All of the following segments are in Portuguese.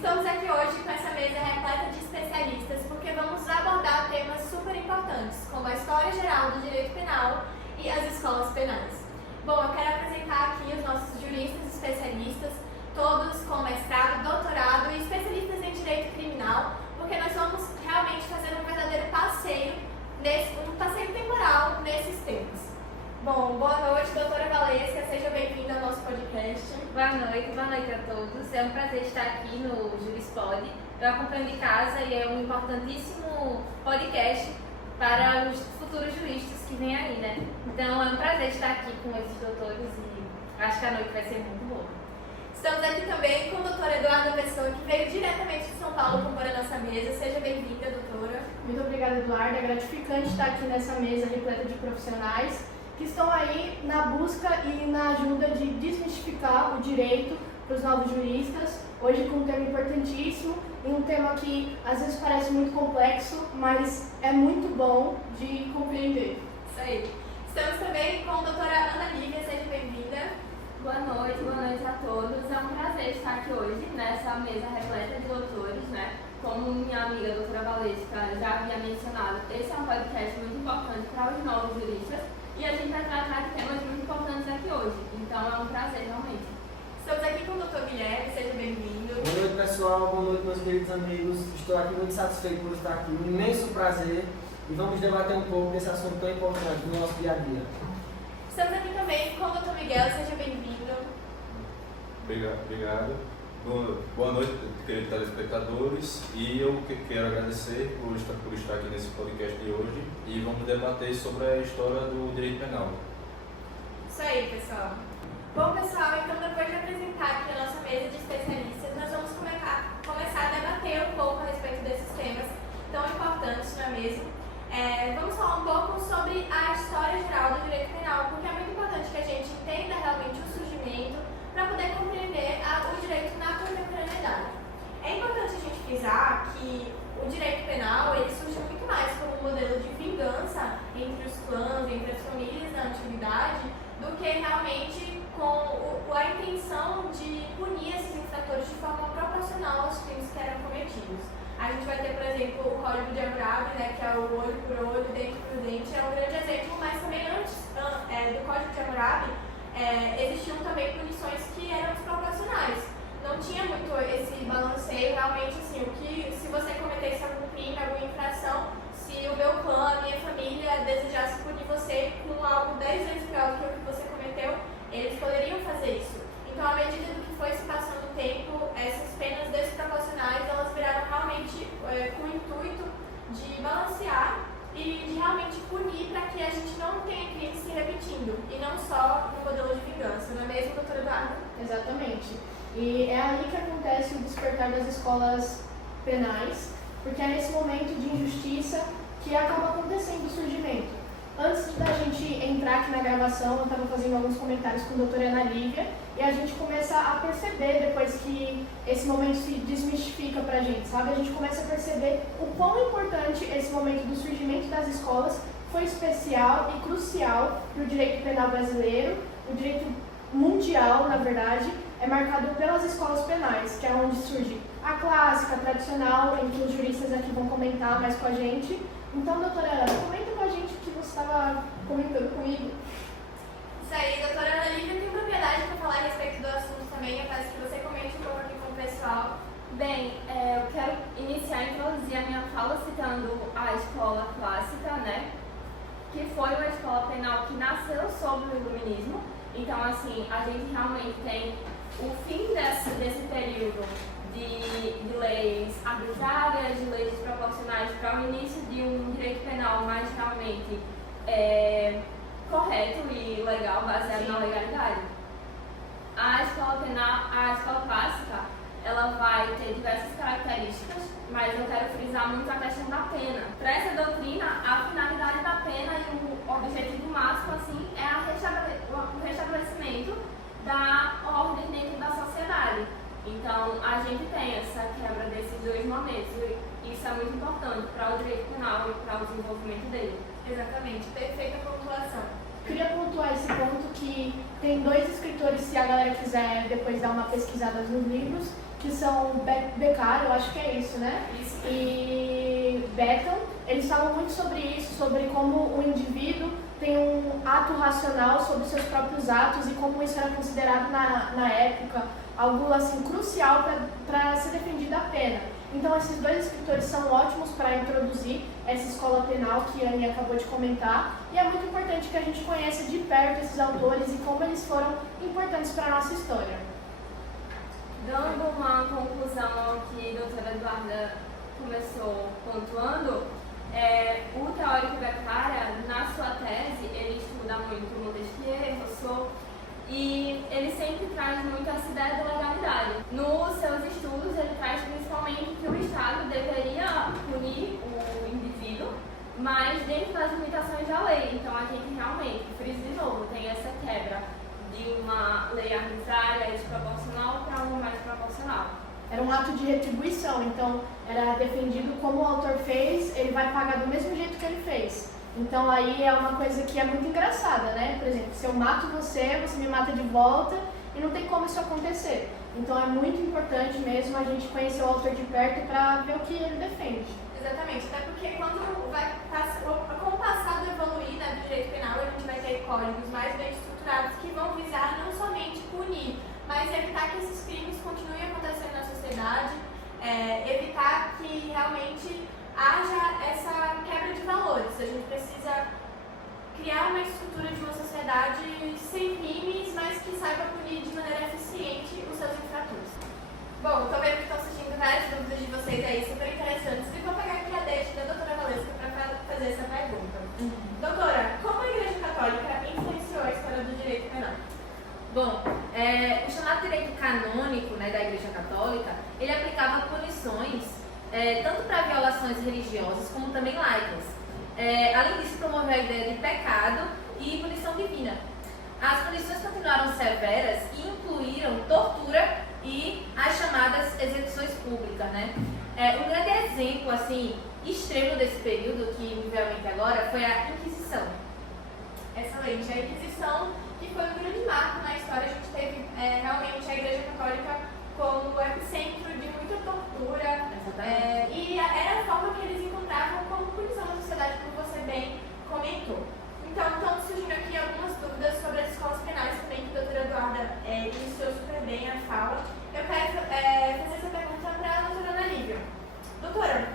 Estamos aqui hoje com essa mesa repleta de especialistas porque vamos abordar temas super importantes, como a história geral do direito penal e as escolas penais. Bom, eu quero apresentar aqui os nossos juristas especialistas, todos com mestrado, doutorado e especialistas em direito criminal, porque nós vamos realmente fazer um verdadeiro passeio, um passeio temporal nesses temas. Bom, boa noite, doutora Valesca, seja bem-vinda ao nosso podcast. Boa noite a todos. É um prazer estar aqui no Jurispod. Eu acompanho de casa e é um importantíssimo podcast para os futuros juristas que vêm aí, né? Então é um prazer estar aqui com esses doutores e acho que a noite vai ser muito boa. Estamos aqui também com a doutora Eduarda Pessoa, que veio diretamente de São Paulo compor a nossa mesa. Seja bem-vinda, doutora. Muito obrigada, Eduarda. É gratificante estar aqui nessa mesa repleta de profissionais que estão aí na busca e na ajuda de desmistificar o direito para os novos juristas, hoje com um tema importantíssimo e um tema que às vezes parece muito complexo, mas é muito bom de compreender. Isso aí. Estamos também com a doutora Ana Lívia, seja bem-vinda. Boa noite a todos. É um prazer estar aqui hoje nessa mesa repleta de doutores, né? Como minha amiga doutora Valesca já havia mencionado, esse é um podcast muito importante para os novos juristas. E a gente vai tratar de temas muito importantes aqui hoje, então é um prazer realmente. Estamos aqui com o Dr. Guilherme, seja bem-vindo. Boa noite, pessoal, boa noite, meus queridos amigos. Estou aqui muito satisfeito por estar aqui, um imenso prazer. E vamos debater um pouco desse assunto tão importante do nosso dia a dia. Estamos aqui também com o Dr. Miguel, seja bem-vindo. Obrigado. Boa noite, queridos telespectadores, e eu quero agradecer por estar aqui nesse podcast de hoje e vamos debater sobre a história do direito penal. Isso aí, pessoal. Bom, pessoal, então depois de apresentar aqui a nossa mesa de especialistas, nós vamos começar a debater um pouco a respeito desses temas tão importantes, não é mesmo? Vamos falar um pouco sobre a história geral do direito penal, porque é muito importante que a gente entenda realmente o surgimento para poder compreender o direito na contemporaneidade. É importante a gente frisar que o direito penal ele surgiu muito mais como um modelo de vingança entre os clãs, entre as famílias da antiguidade, do que realmente com a intenção de punir esses infratores de forma proporcional aos crimes que eram cometidos. A gente vai ter, por exemplo, o Código de Hammurabi, né, que é o olho por olho, dente por dente, é um grande exemplo, mas também antes do Código de Hammurabi, existiam também punições que eram desproporcionais. Não tinha muito esse balanceio, realmente, assim, se você cometesse algum crime, alguma infração, se o meu clã, a minha família desejasse punir você com algo 10 vezes pior do que o que você cometeu, eles poderiam fazer isso. Então, à medida do que foi se passando o tempo, essas penas desproporcionais, elas viraram realmente com o intuito de balancear e de realmente punir para que a gente não tenha crimes se repetindo, e não só no modelo de vingança, não é mesmo, doutora Eduarda? Exatamente. E é aí que acontece o despertar das escolas penais, porque é nesse momento de injustiça que acaba acontecendo o surgimento. Antes da gente entrar aqui na gravação, eu estava fazendo alguns comentários com a doutora Ana Lívia, e a gente começa a perceber, depois que esse momento se desmistifica pra gente, sabe? A gente começa a perceber o quão importante esse momento do surgimento das escolas foi especial e crucial para o direito penal brasileiro. O direito mundial, na verdade, é marcado pelas escolas penais, que é onde surge a clássica, a tradicional, em que os juristas aqui vão comentar mais com a gente. Então, doutora Ana, comenta com a gente o que você estava comentando comigo. Isso aí, doutora Ana Lívia tem propriedade para falar a respeito do assunto também, eu peço que você comente um pouco aqui com o pessoal. Bem, eu quero iniciar a introduzir a minha fala citando a escola clássica, né? Que foi uma escola penal que nasceu sob o iluminismo. Então, assim, a gente realmente tem o fim desse período de leis arbitrárias, de leis desproporcionais, para o início de um direito penal mais realmente correto e legal, baseado na legalidade. A escola clássica, ela vai ter diversas características, mas eu quero frisar muito a questão da pena. Para essa doutrina, a finalidade da pena e o objetivo máximo assim, é o restabelecimento da ordem dentro da sociedade. Então, a gente tem essa quebra desses dois momentos, e isso é muito importante para o direito penal e para o desenvolvimento dele. Exatamente, perfeita pontuação. Queria pontuar esse ponto que tem dois escritores, se a galera quiser depois dar uma pesquisada nos livros, que são Beccaro, eu acho que é isso, né? Isso. E Bacon, eles falam muito sobre isso, sobre como o indivíduo tem um ato racional sobre seus próprios atos e como isso era considerado na época algo assim crucial para ser defendida a pena. Então esses dois escritores são ótimos para introduzir essa escola penal que a Aninha acabou de comentar, e é muito importante que a gente conheça de perto esses autores e como eles foram importantes para a nossa história. Dando uma conclusão que a doutora Eduarda começou pontuando, o teórico Beccaria, na sua tese, ele estuda muito Montesquieu, Rousseau, e ele sempre traz muito essa ideia da legalidade. Nos seus estudos, ele traz principalmente que o Estado deveria punir o indivíduo, mas dentro das limitações da lei. Então a gente realmente, friso de novo, tem essa quebra de uma lei arbitrária e desproporcional para uma mais proporcional. Era um ato de retribuição, então era defendido como o autor fez, ele vai pagar do mesmo jeito que ele fez. Então aí é uma coisa que é muito engraçada, né? Por exemplo, se eu mato você, você me mata de volta e não tem como isso acontecer. Então é muito importante mesmo a gente conhecer o autor de perto para ver o que ele defende. Exatamente, até porque com o passado evoluir, né, do direito penal, a gente vai ter códigos mais bem estruturados que vão visar não somente punir, mas evitar que esses crimes continuem acontecendo na sociedade, evitar que realmente haja essa quebra de valores. A gente precisa criar uma estrutura de uma sociedade sem crimes, mas que saiba punir de maneira eficiente os seus infratores. Bom, estou vendo que estão surgindo várias dúvidas de vocês aí, super interessantes, e vou pegar aqui a deixa da doutora Valesca para fazer essa pergunta. Doutora, como a Igreja Católica influenciou a história do direito penal? Bom, o chamado direito canônico, né, da Igreja Católica, ele aplicava punições tanto para violações religiosas como também laicas. Além disso, promoveu a ideia de pecado e punição divina. As punições continuaram severas e incluíram tortura e as chamadas execuções públicas, né? Um grande exemplo, assim, extremo desse período, que me veio à mente agora, foi a Inquisição. Excelente. A Inquisição, que foi um grande marco na história, a gente teve realmente a Igreja Católica como epicentro de muita tortura, e era a forma que eles encontravam como punição na sociedade, como você bem comentou. Então, estão surgindo aqui algumas dúvidas sobre as escolas penais também, que a doutora Eduarda iniciou super bem a fala. Eu quero fazer essa pergunta para a doutora Ana Lívia. Doutora,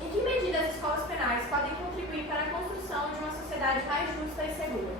em que medida as escolas penais podem contribuir para a construção de uma sociedade mais justa e segura?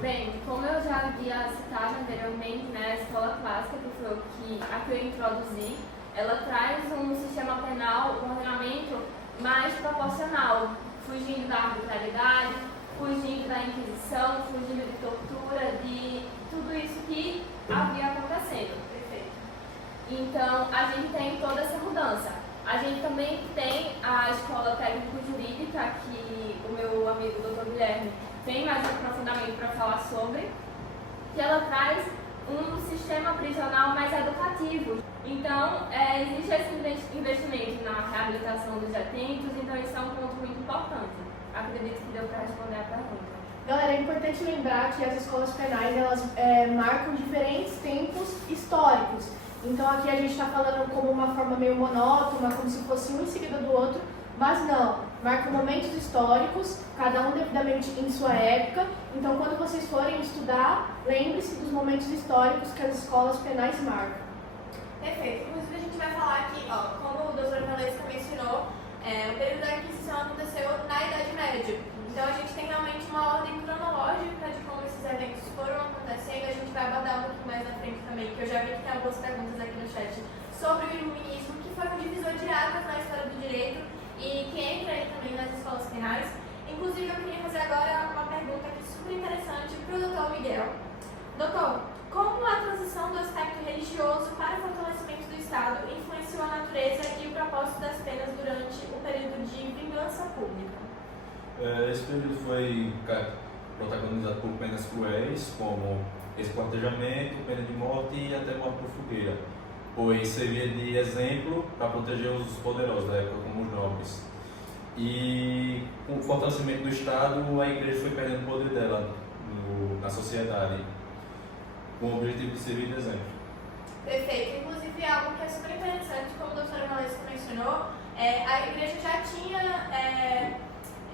Bem, como eu já havia citado anteriormente, né, a escola clássica, que foi a que eu introduzi, ela traz um sistema penal, um ordenamento mais proporcional, fugindo da arbitrariedade, fugindo da Inquisição, fugindo de tortura, de tudo isso que havia acontecendo. Perfeito. Então, a gente tem toda essa mudança. A gente também tem a escola técnico-jurídica, que o meu amigo Dr. Guilherme tem mais aprofundamento para falar sobre, que ela traz um sistema prisional mais educativo. Então, existe esse investimento na reabilitação dos detentos, então isso é um ponto muito importante. Acredito que deu para responder a pergunta. Galera, é importante lembrar que as escolas penais, elas marcam diferentes tempos históricos. Então aqui a gente está falando como uma forma meio monótona, como se fosse um em seguida do outro, mas não, marcam momentos históricos, cada um devidamente em sua época. Então quando vocês forem estudar, lembre-se dos momentos históricos que as escolas penais marcam. Perfeito. Inclusive a gente vai falar aqui, como o doutor Valesca mencionou, o período da Inquisição aconteceu na Idade Média. Então a gente tem realmente uma ordem cronológica de como esses eventos foram acontecendo. A gente vai abordar um pouquinho mais na frente também, que eu já vi que tem algumas perguntas aqui no chat sobre o iluminismo, que foi um divisor de águas na história do direito e que entra aí também nas escolas penais. Inclusive eu queria fazer agora uma pergunta aqui super interessante para o doutor Miguel. Doutor, como a transição do aspecto religioso para o fortalecimento do Estado influenciou a natureza e o propósito das penas durante o período de vingança pública? Esse período foi protagonizado por penas cruéis, como esquartejamento, pena de morte e até morte por fogueira, pois servia de exemplo para proteger os poderosos da época, como os nobres. E com o fortalecimento do Estado, a Igreja foi perdendo o poder dela na sociedade, com o objetivo de servir de exemplo. Perfeito. Inclusive inclusive algo que é super interessante, como a doutora Valesca mencionou, a igreja já tinha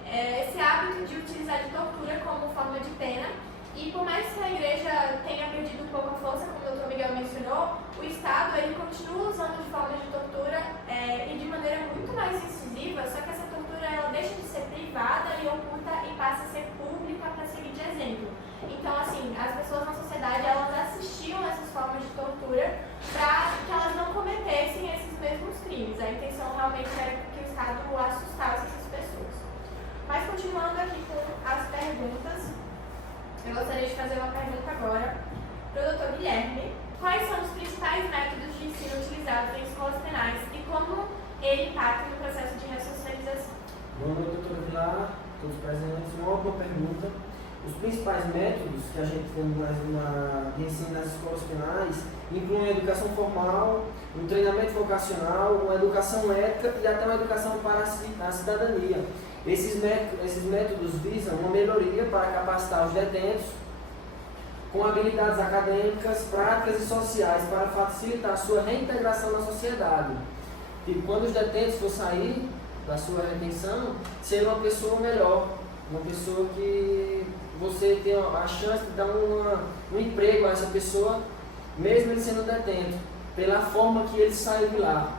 esse hábito de utilizar de tortura como forma de pena, e por mais que a igreja tenha perdido um pouco a força, como o doutor Miguel mencionou, o Estado ele continua usando de forma de tortura e de maneira muito mais incisiva, só que essa tortura ela deixa de ser privada e oculta e passa a ser pública para servir de exemplo. Então, assim, as pessoas na sociedade elas assistiam essas formas de tortura para que elas não cometessem esses mesmos crimes. A intenção realmente era que o Estado assustasse essas pessoas. Mas continuando aqui com as perguntas, eu gostaria de fazer uma pergunta agora para o Dr. Guilherme. Quais são os principais métodos de ensino utilizados em escolas penais e como ele impacta no processo de ressocialização? Boa noite, doutora Vilar, todos presentes. Uma ótima pergunta. Os principais métodos que a gente tem de ensino nas escolas penais incluem a educação formal, um treinamento vocacional, uma educação ética e até uma educação para a cidadania. Esses métodos visam uma melhoria para capacitar os detentos com habilidades acadêmicas, práticas e sociais para facilitar a sua reintegração na sociedade. E quando os detentos for sair da sua retenção, ser uma pessoa melhor, uma pessoa que você tem a chance de dar um emprego a essa pessoa, mesmo ele sendo detento, pela forma que ele saiu de lá.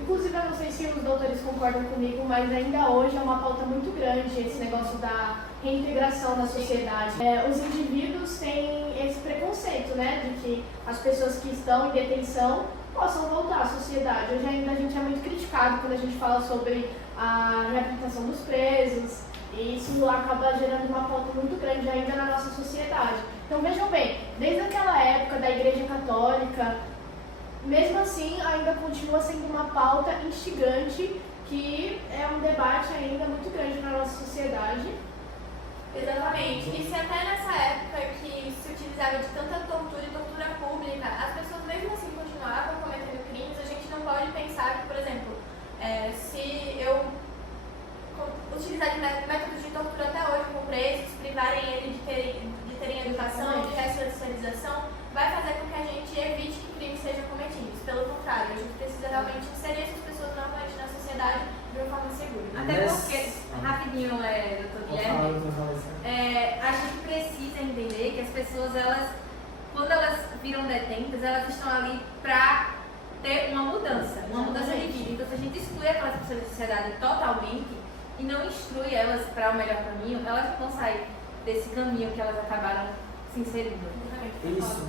Inclusive, eu não sei se os doutores concordam comigo, mas ainda hoje é uma pauta muito grande esse negócio da reintegração na sociedade. Os indivíduos têm esse preconceito, né, de que as pessoas que estão em detenção possam voltar à sociedade. Hoje ainda a gente é muito criticado quando a gente fala sobre a reabilitação dos presos, e isso acaba gerando uma pauta muito grande ainda na nossa sociedade. Então vejam bem, desde aquela época da Igreja Católica, mesmo assim ainda continua sendo uma pauta instigante, que é um debate ainda muito grande na nossa sociedade. Exatamente. E se até nessa época que se utilizava de tanta tortura e tortura pública, as pessoas mesmo assim continuavam cometendo crimes, a gente não pode pensar que, por exemplo, se eu utilizar de métodos de tortura até hoje com presos, privarem ele de terem educação, de ressocialização, vai fazer com que a gente evite que crimes sejam cometidos. Pelo contrário, a gente precisa realmente inserir essas pessoas novamente na sociedade de uma forma segura. Até porque, rapidinho, doutor Guilherme, a gente precisa entender que as pessoas, quando elas viram detentas, elas estão ali para ter uma mudança de vida. Então, se a gente exclui aquelas pessoas da sociedade totalmente e não instrui elas para o melhor caminho, elas não vão sair desse caminho que elas acabaram se inserindo.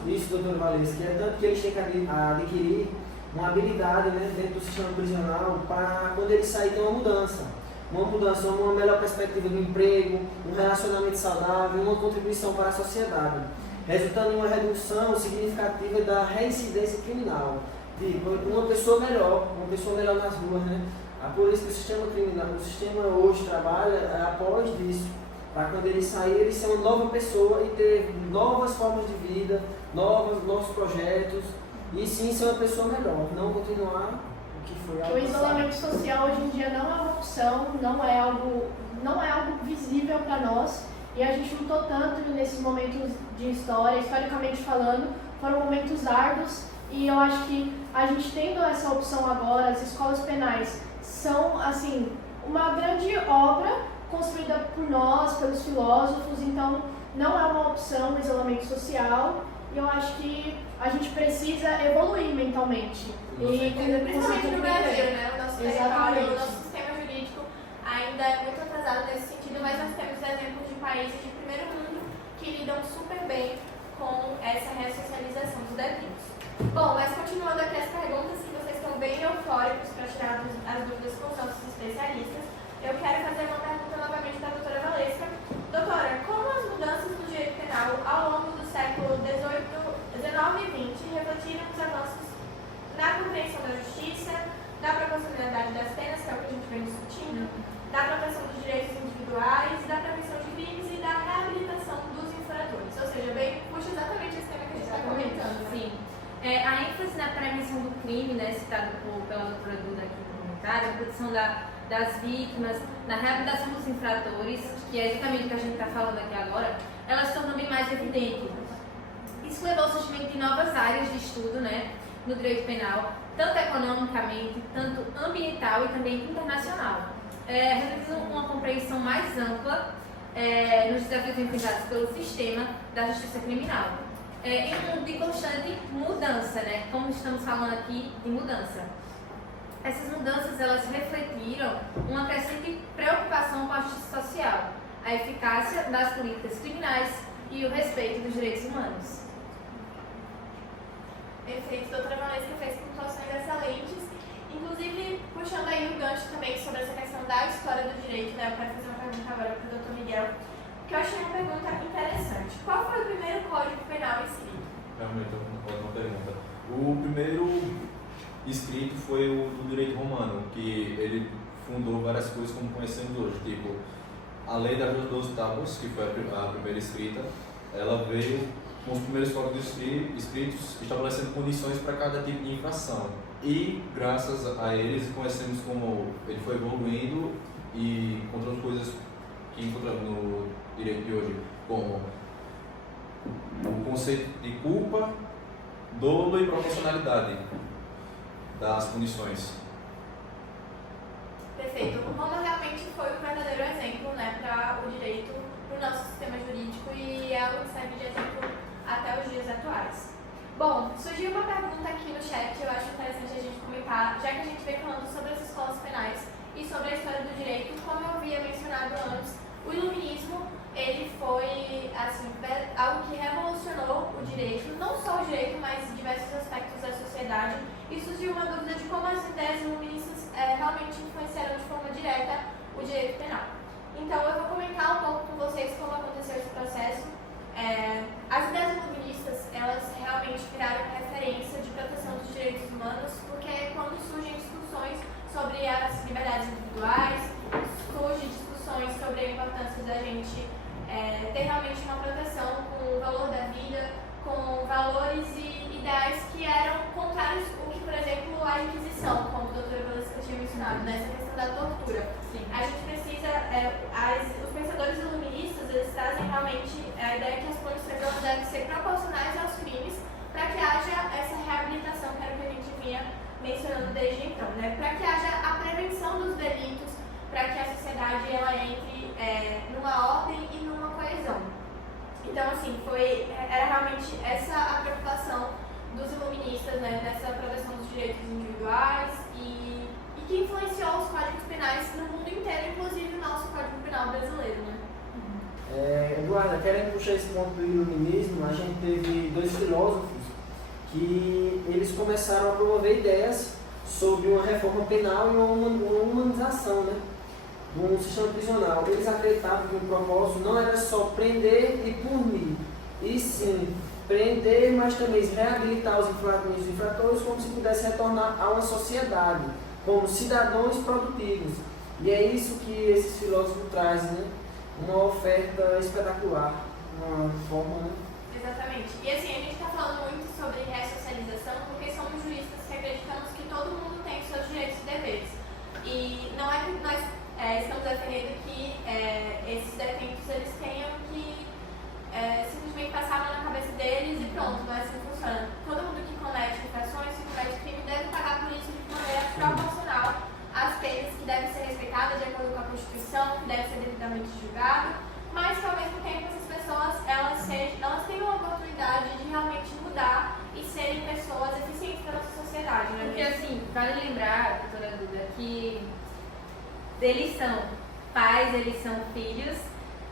Isso, doutor Valesca, é tanto que eles têm que adquirir uma habilidade, né, dentro do sistema prisional para quando eles saírem ter uma mudança, uma melhor perspectiva do emprego, um relacionamento saudável, uma contribuição para a sociedade, resultando em uma redução significativa da reincidência criminal. Tipo, uma pessoa melhor nas ruas, né? Por isso que o sistema hoje trabalha após isso, para quando ele sair, ele ser uma nova pessoa e ter novas formas de vida, novos projetos, e sim ser uma pessoa melhor, não continuar o que foi. O isolamento social hoje em dia não é uma opção, não é algo visível para nós, e a gente lutou tanto nesses momentos de história, historicamente falando, foram momentos árduos, e eu acho que a gente tendo essa opção agora, as escolas penais são, assim, uma grande obra construída por nós, pelos filósofos, então não é uma opção o isolamento social, e eu acho que a gente precisa evoluir mentalmente. Principalmente no Brasil, né? O nosso território, o nosso sistema jurídico ainda é muito atrasado nesse sentido, mas nós temos exemplos de países de primeiro mundo que lidam super bem com essa ressocialização dos detentos. Bom, mas continuando aqui as perguntas, que vocês estão bem eufóricos para tirar as dúvidas com os nossos especialistas, eu quero fazer uma pergunta novamente da doutora Valesca. Doutora, como as mudanças no direito penal ao longo do século XIX e XX refletiram os avanços na compreensão da justiça, da proporcionalidade das penas, que é o que a gente vem discutindo, da proteção dos direitos individuais, da prevenção de crimes e da reabilitação dos infratores? Ou seja, bem, puxa exatamente esse tema que a gente está comentando. Sim. A ênfase na prevenção do crime, né, citado pela doutora Duda aqui no comentário, a proteção das vítimas, na reabilitação dos infratores, que é exatamente o que a gente está falando aqui agora, elas estão também mais evidentes. Isso levou ao surgimento de novas áreas de estudo, né, no direito penal, tanto economicamente, tanto ambiental e também internacional. Realizando uma compreensão mais ampla nos desafios enfrentados pelo sistema da justiça criminal. Em um mundo de constante mudança, né? Como estamos falando aqui de mudança. Essas mudanças, elas refletiram uma crescente preocupação com a justiça social, a eficácia das políticas criminais e o respeito dos direitos humanos. Perfeito, doutora Valesca fez pontuações excelentes, inclusive puxando aí o gancho também sobre essa questão da história do direito, né? Eu quero fazer uma pergunta agora para o doutor Miguel, que eu achei uma pergunta interessante. Qual foi o primeiro código penal escrito? Realmente, uma pergunta. O primeiro escrito foi o do direito romano, que ele fundou várias coisas como conhecemos hoje, tipo a lei das 12 tábuas, que foi a primeira escrita, ela veio com os primeiros códigos escritos estabelecendo punições para cada tipo de infração. E graças a eles conhecemos como ele foi evoluindo e encontramos coisas que encontramos no direito de hoje, como o conceito de culpa, dolo e proporcionalidade das punições. Perfeito. O Roma realmente foi um verdadeiro exemplo, né, para o direito, para o nosso sistema jurídico, e é algo que serve de exemplo até os dias atuais. Bom, surgiu uma pergunta aqui no chat, eu acho interessante a gente comentar, já que a gente vem falando sobre as escolas penais e sobre a história do direito. Como eu havia mencionado antes, o iluminismo, ele foi assim, algo que revolucionou o direito, não só o direito, mas diversos aspectos da sociedade, e surgiu uma dúvida de como as ideias iluministas realmente influenciaram de forma direta o direito penal. Então eu vou comentar um pouco com vocês como aconteceu esse processo. As ideias iluministas, elas realmente viraram referência de proteção dos direitos humanos, porque quando surgem discussões sobre as liberdades individuais, surgem discussões sobre a importância da gente ter realmente uma proteção com o valor da vida, com valores e ideais que eram contrários ao que, por exemplo, a Inquisição, como a doutora Valesca tinha mencionado, nessa questão da tortura. Sim. A gente precisa, os pensadores iluministas, eles trazem realmente a ideia que as punições elas devem ser proporcionais aos crimes para que haja essa reabilitação, que era o que a gente vinha mencionando desde então, né? Para que haja a prevenção dos delitos, para que a sociedade ela entre numa ordem e numa coesão. Então, assim, era realmente essa a preocupação dos iluministas, né, nessa proteção dos direitos individuais e que influenciou os códigos penais no mundo inteiro, inclusive o nosso Código Penal brasileiro, né? Eduarda, querendo puxar esse ponto do iluminismo, a gente teve dois filósofos que eles começaram a promover ideias sobre uma reforma penal e uma humanização, né, do sistema prisional. Eles acreditavam que o propósito não era só prender e punir, e sim prender, mas também reabilitar os infratores como se pudesse retornar a uma sociedade, como cidadãos produtivos. E é isso que esses filósofos trazem, né? Uma oferta espetacular, uma forma, né? Exatamente. E assim, a gente está falando muito sobre ressocialização porque somos juristas que acreditamos que todo mundo tem seus direitos e deveres. E não é que nós estamos defendendo que esses detentos eles tenham que simplesmente passar a mão na cabeça deles e pronto, não é assim que funciona. Todo mundo que comete infrações, que comete crime, deve pagar por isso de maneira proporcional às penas, que devem ser respeitadas de acordo com a Constituição, que deve ser devidamente julgado, mas que ao mesmo tempo essas pessoas elas tenham a oportunidade de realmente mudar e serem pessoas eficientes para a nossa sociedade, né? Porque assim, vale lembrar, doutora Duda, que eles são pais, eles são filhos,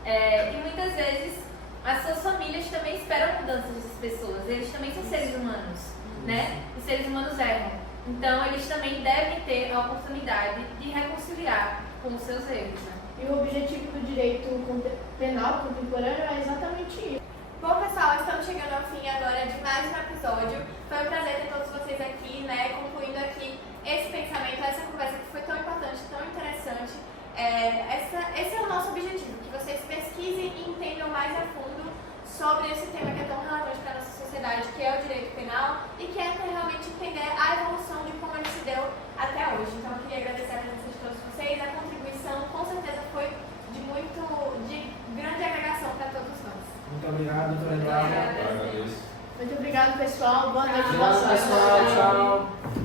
e muitas vezes as suas famílias também esperam mudanças dessas pessoas. Eles também são seres humanos, né? Os seres humanos erram. Então, eles também devem ter a oportunidade de reconciliar com os seus erros, né? E o objetivo do direito penal contemporâneo é exatamente isso. Bom, pessoal, estamos chegando ao fim agora de mais um episódio. Foi um prazer ter todos vocês aqui, né? Concluindo aqui esse pensamento, essa conversa que foi tão importante, tão interessante. Esse é o nosso objetivo, que vocês pesquisem e entendam mais a fundo sobre esse tema que é tão relevante para a nossa sociedade, que é o direito penal, e que é realmente entender a evolução de como ele se deu até hoje. Então, eu queria agradecer a presença de todos vocês, a contribuição com certeza foi de grande agregação para todos nós. Muito obrigado, doutora Eduarda. Eu agradeço. Muito obrigado, pessoal. Boa noite. Obrigado, pessoal. tchau.